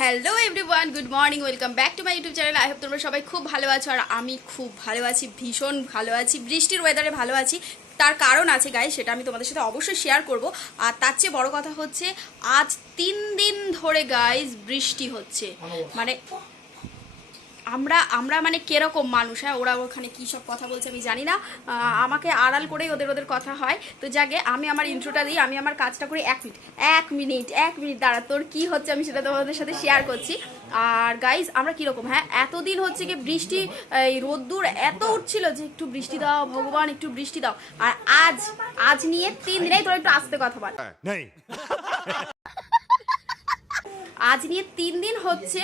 Hello everyone, good morning, welcome back to my YouTube channel. I hope তোমরা সবাই খুব ভালো আছো, আর আমি খুব ভালো আছি, ভীষণ ভালো আছি। বৃষ্টির ওয়েদারে ভালো আছি, তার কারণ আছে গাইস, সেটা আমি তোমাদের সাথে অবশ্যই শেয়ার করব। আর তার চেয়ে বড় কথা হচ্ছে, আজ 3 দিন ধরে গাইস বৃষ্টি হচ্ছে। মানে আমরা আমরা মানে কিরকম মানুষ, হ্যাঁ, ওরা ওখানে কী সব কথা বলছে আমি জানি না, আমাকে আড়াল করেই ওদের কথা হয়। তো যাকে আমি আমার ইন্ট্রোটা দিই, আমি আমার কাজটা করি। 1 মিনিট দাঁড়া, তোর কি হচ্ছে আমি সেটা তোমাদের সাথে শেয়ার করছি। আর গাইজ আমরা কীরকম, হ্যাঁ, এতদিন হচ্ছে কি বৃষ্টি, এই রোদ্দুর এত উঠছিল যে একটু বৃষ্টি দাও ভগবান, একটু বৃষ্টি দাও। আর আজ আজ নিয়ে 3 দিনেই, তোর একটু আস্তে কথা বল, আজ নিয়ে 3 দিন হচ্ছে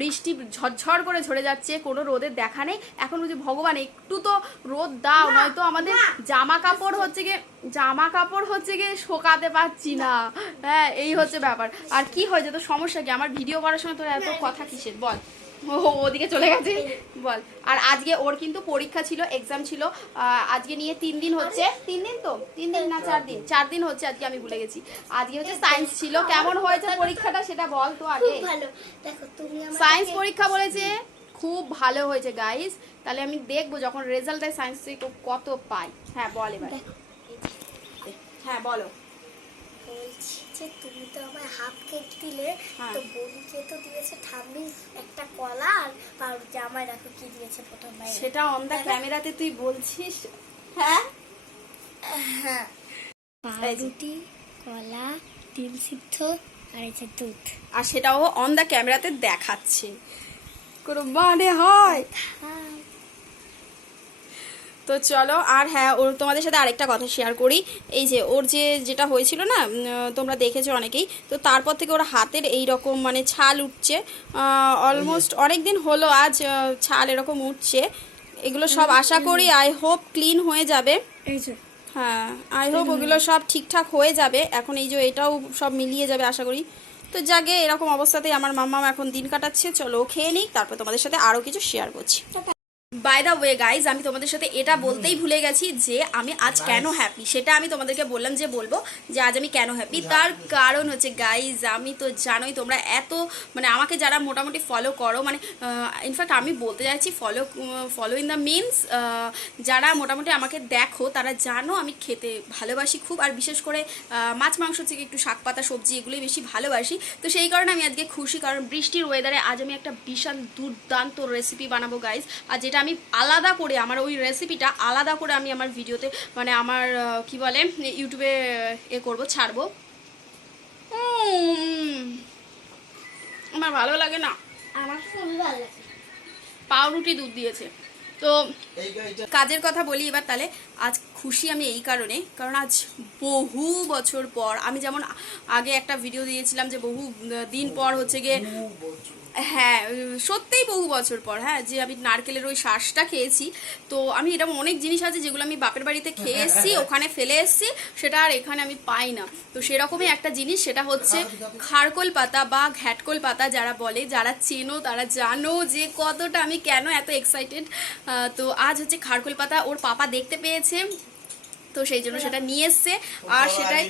বৃষ্টি ঝরঝর করে ঝরে যাচ্ছে, কোনো রোদের দেখা নেই। এখন বুঝি ভগবান একটু তো রোদ দাও, নয়তো আমাদের জামা কাপড় হচ্ছে গিয়ে শোকাতে পারছি না। হ্যাঁ, এই হচ্ছে ব্যাপার। আর কি হয়েছে তো, সমস্যা কি? আমার ভিডিও করার সময় তোর এত কথা কিসের বল? ও ওদিকে চলে গেছে, বল। আর আজকে ওর কিন্তু পরীক্ষা ছিল, এক্সাম ছিল। আজকে নিয়ে 3 দিন হচ্ছে, 3 দিন তো, 3 দিন না 4 দিন, 4 দিন হচ্ছে। আজকে আমি ভুলে গেছি। আজকে হচ্ছে সায়েন্স ছিল। কেমন হয়েছে পরীক্ষাটা সেটা বল তো আগে। সায়েন্স পরীক্ষা বলেছে খুব ভালো হয়েছে গাইস। তাহলে আমি দেখবো যখন রেজাল্ট দেয় সায়েন্স থেকে কত পাই। হ্যাঁ বল এবার, হ্যাঁ বলো। বলছি যে তুমি তো আমার হাফ কেক দিলে, তো বড়িকে তো দিয়েছে ঠাম্মি একটা কলা, আর জামাই রাখো কি দিয়েছে প্রথম ভাই, সেটা অন দা ক্যামেরাতে তুই বলছিস? হ্যাঁ হ্যাঁ, পাউরুটি, কলা, ডিম সিদ্ধ আর এই যে দুধ। আর সেটাও অন দা ক্যামেরাতে দেখাচ্ছে, কোনো মানে হয়? তো চলো। আর হ্যাঁ, ওর তোমাদের সাথে আরেকটা কথা শেয়ার করি। এই যে ওর যেটা হয়েছিল না, তোমরা দেখেছো অনেকেই, তো তারপর থেকে ওর হাতের এই রকম মানে ছাল উঠছে। অলমোস্ট অনেক দিন হলো আজ ছাল এরকম উঠছে। এগুলো সব আশা করি আই হোপ ক্লিন হয়ে যাবে। এই যে হ্যাঁ, আই হোপ ওগুলো সব ঠিকঠাক হয়ে যাবে। এখন এই যে এটাও সব মিলিয়ে যাবে আশা করি। তো যাকে এরকম অবস্থাতেই আমার মাম্মা এখন দিন কাটাচ্ছে। চলো খেয়ে নিই, তারপর তোমাদের সাথে আরও কিছু শেয়ার করছি। বাই দ্য ওয়ে গাইজ, আমি তোমাদের সাথে এটা বলতেই ভুলে গেছি যে আমি আজ কেন হ্যাপি, সেটা আমি তোমাদেরকে বললাম যে বলবো যে আজ আমি কেন হ্যাপি। তার কারণ হচ্ছে গাইজ, আমি তো জানোই তোমরা এত মানে আমাকে যারা মোটামুটি ফলো করো, মানে ইনফ্যাক্ট আমি বলতে চাইছি ফলো ইন দ্য মিনস, যারা মোটামুটি আমাকে দেখো তারা জানো আমি খেতে ভালোবাসি খুব। আর বিশেষ করে মাছ মাংস থেকে একটু শাক পাতা সবজি এগুলোই বেশি ভালোবাসি। তো সেই কারণে আমি আজকে খুশি, কারণ বৃষ্টির ওয়েদারে আজ আমি একটা বিশাল দুর্দান্ত রেসিপি বানাবো গাইজ। আর যেটা আমি আলাদা করে, আমার ওই রেসিপিটা আলাদা করে আমি আমার ভিডিওতে মানে আমার কি বলে ইউটিউবে করব, ছাড়বো। আমার ভালো লাগে না, আমার খুবই ভালো লাগে। পাউরুটি দুধ দিয়েছে। তো কাজের কথা বলি এবার তাহলে। আজ খুশি আমি এই কারণে, কারণ আজ বহু বছর পর, আমি যেমন আগে একটা ভিডিও দিয়েছিলাম যে বহু দিন পর হচ্ছে গিয়ে, হ্যাঁ সত্যিই বহু বছর পর, হ্যাঁ, যে আমি নারকেলের ওই শ্বাসটা খেয়েছি। তো আমি এরকম অনেক জিনিস আছে যেগুলো আমি বাপের বাড়িতে খেয়ে এসেছি, ওখানে ফেলে এসেছি, সেটা আর এখানে আমি পাই না। তো সেরকমই একটা জিনিস, সেটা হচ্ছে খারকোল পাতা বা ঘ্যাটকোল পাতা যারা বলে, যারা চেনো তারা জানো যে কতটা আমি কেন এত এক্সাইটেড। তো আজ হচ্ছে খারকোল পাতা ওর পাপা দেখতে পেয়েছে, তো সেই জন্য সেটা নিয়ে এসছে। আর সেটাই,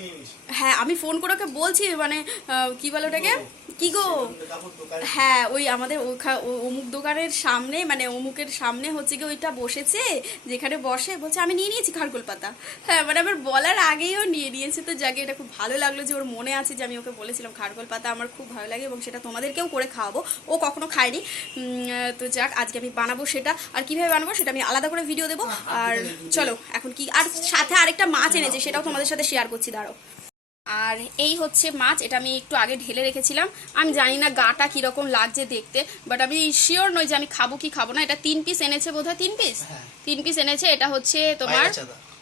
হ্যাঁ আমি ফোন করে ওকে বলছি, মানে কি বলে ওটাকে, কি গো, হ্যাঁ ওই আমাদের অমুক দোকানের সামনে, মানে অমুকের সামনে হচ্ছে কি ওইটা বসেছে, যেখানে বসে, বলছে আমি নিয়ে নিয়েছি খারকোল পাতা। হ্যাঁ মানে আমার বলার আগেই ও নিয়ে নিয়েছে। তো যাকে এটা খুব ভালো লাগলো যে ওর মনে আছে যে আমি ওকে বলেছিলাম খারকোল পাতা আমার খুব ভালো লাগে, এবং সেটা তোমাদেরকেও করে খাওয়াবো, ও কখনো খায়নি। তো যাক, আজকে আমি বানাবো সেটা। আর কিভাবে বানাবো সেটা আমি আলাদা করে ভিডিও দেবো। আর চলো এখন কি, আর সাথে আরেকটা মাছ এনেছে, সেটাও তোমাদের সাথে শেয়ার করছি, দাঁড়াও। আর এই হচ্ছে মাছ, এটা আমি একটু আগে ঢেলে রেখেছিলাম। আমি জানি না গাটা কীরকম লাগছে দেখতে, বাট আমি শিওর নই যে আমি খাবো কি খাবো না। এটা 3 পিস এনেছে বোধহয়, 3 পিস এনেছে। এটা হচ্ছে তোমার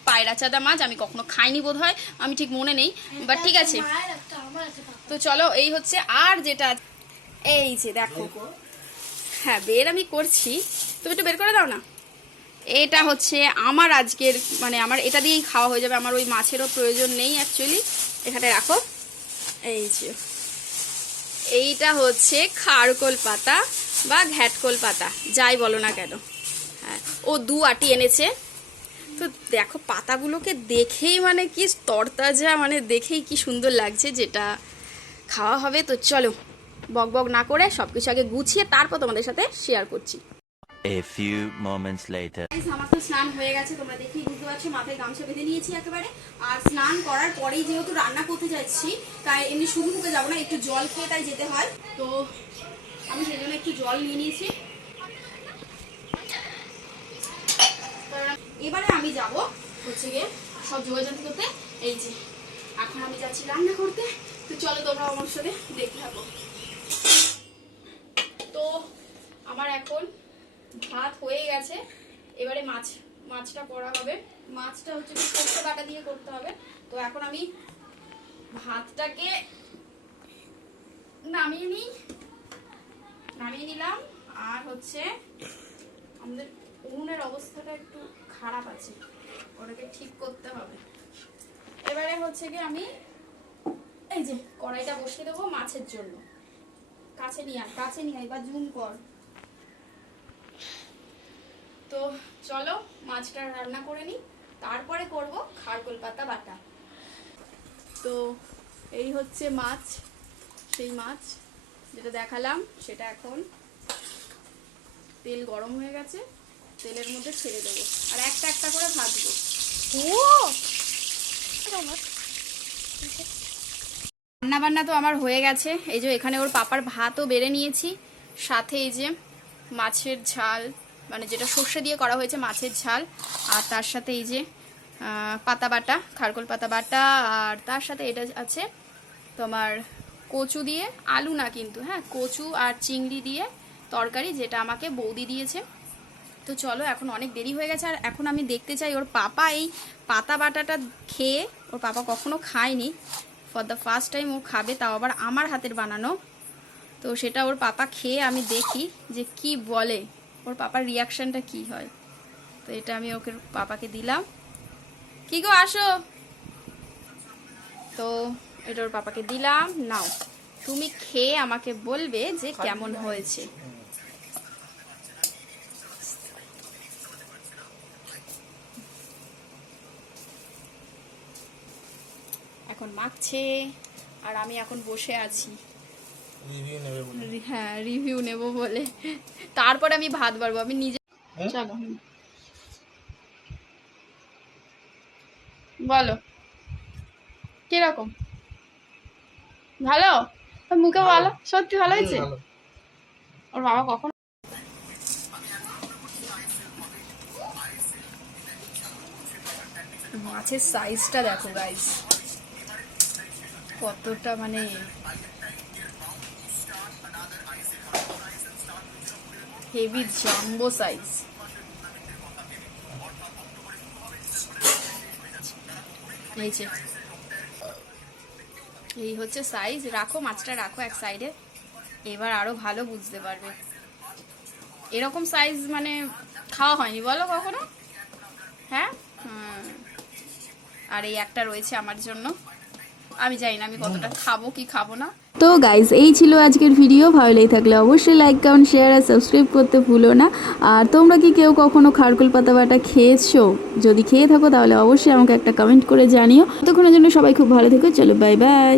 পায়রা চাদা মাছ, আমি কখনো খাইনি বোধহয়, আমি ঠিক মনে নেই, বাট ঠিক আছে। তো চলো এই হচ্ছে, আর যেটা এই যে দেখো, হ্যাঁ বের আমি করছি, তুমি একটু বের করে দাও না। এটা হচ্ছে আমার আজকের, মানে আমার এটা দিয়েই খাওয়া হয়ে যাবে, আমার ওই মাছেরও প্রয়োজন নেই অ্যাকচুয়ালি। এখানে রাখো। এই যে এইটা হচ্ছে খারকোল পাতা বা ঘ্যাটকোল পাতা, যাই বলো না কেন। হ্যাঁ, ও 2 আটি এনেছে। তো দেখো পাতাগুলোকে দেখেই মানে কি তরতাজা, মানে দেখেই কি সুন্দর লাগছে, যেটা খাওয়া হবে। তো চলো বক বক না করে সব কিছু আগে গুছিয়ে তারপর তোমাদের সাথে শেয়ার করছি। A few moments later. আমার তো স্নান হয়ে গেছে, তোমরা দেখেই বুঝতে পারছো, মাথায় গামছা বেঁধে নিয়েছি একেবারে। আর স্নান করার পরেই যেহেতু রান্না করতে যাচ্ছি, তাই এমনি শুধু মুখে যাবো না, একটু জল খেয়ে তাই যেতে হয়। তো আমি সেই জন্য একটু জল নিয়ে নিয়েছি। এবারে আমি যাব হচ্ছে গিয়ে সব যোগাযোগ করতে। এই যে এখন আমি যাচ্ছি রান্না করতে। তো চলো তোমরা আমার সাথে দেখতে থাকো। তো আমার এখন ভাত হয়ে গেছে, এবারে মাছটা করা হবে। মাছটা হচ্ছে সরষে বাটা দিয়ে করতে হবে। তো এখন আমি ভাতটাকে নামিয়ে নিলাম। আর হচ্ছে আমাদের উনুনের অবস্থাটা একটু খারাপ আছে, ওটাকে ঠিক করতে হবে। এবারে হচ্ছে কি আমি এই যে কড়াইটা বসিয়ে দেবো মাছের জন্য। কাছে নিয়ে আয় বা জুম কর। তো চলো মাছটা রান্না করে নিই, তারপরে করব খারকোল পাতা বাটা। তো এই হচ্ছে মাছ, সেই মাছ যেটা দেখালাম সেটা এখন তেল গরম হয়ে গেছে, তেলের মধ্যে ছেড়ে দেবো আর একটা একটা করে ভাজবো। রান্না বান্না তো আমার হয়ে গেছে। এই যে এখানে ওর পাপার ভাতও বেড়ে নিয়েছি, সাথে এই যে মাছের ঝাল, মানে যেটা সর্ষে দিয়ে করা হয়েছে মাছের ঝাল, আর তার সাথে এই যে পাতা বাটা, খারকোল পাতা বাটা, আর তার সাথে এটা আছে তোমার কচু দিয়ে, আলু না কিন্তু, হ্যাঁ কচু আর চিংড়ি দিয়ে তরকারি, যেটা আমাকে বৌদি দিয়েছে। তো চলো এখন অনেক দেরি হয়ে গেছে, আর এখন আমি দেখতে চাই ওর পাপা এই পাতা বাটাটা খেয়ে, ওর পাপা কখনো খায়নি, ফর দ্য ফার্স্ট টাইম ও খাবে, তাও আবার আমার হাতের বানানো। তো সেটা ওর পাপা খেয়ে আমি দেখি যে কি বলে, ওর পাপার রিয়াকশনটা কি হয়। তো এটা আমি ওকে পাপাকে দিলাম। কি গো আসো। তো এটা ওর পাপাকে দিলাম, নাও তুমি খেয়ে আমাকে বলবে যে কেমন হয়েছে। এখন মাখছে আর আমি এখন বসে আছি হ্যাঁ রিভিউ নেব বলে, তারপরে আমি ভাত বাড়বো আমি নিজে। চলো বলো কিরকম, ভালো? মুখে বলো সত্যি ভালো হয়েছে। ওর বাবা কখন মাছের সাইজটা দেখো গাইস, কতটা মানে হেভি জাম্বো সাইজ। এই হচ্ছে সাইজ। রাখো মাছটা, রাখো এক সাইডে, এবার আরো ভালো বুঝতে পারবে। এরকম সাইজ মানে খাওয়া হয়নি বলো কখনো, হ্যাঁ। আর এই একটা রয়েছে আমার জন্য, আমি জানি না আমি কতটা খাবো কি খাবো না। তো গাইস এই ছিল আজকের ভিডিও। ভালো লেগে থাকলে অবশ্যই লাইক কমেন্ট শেয়ার আর সাবস্ক্রাইব করতে ভুলো না। আর তোমরা কি কেউ কখনো খারকোল পাতা বাটা খেয়েছো? যদি খেয়ে থাকো তাহলে অবশ্যই আমাকে একটা কমেন্ট করে জানিও। ততক্ষণের জন্য সবাই খুব ভালো থেকো। চলো বাই বাই।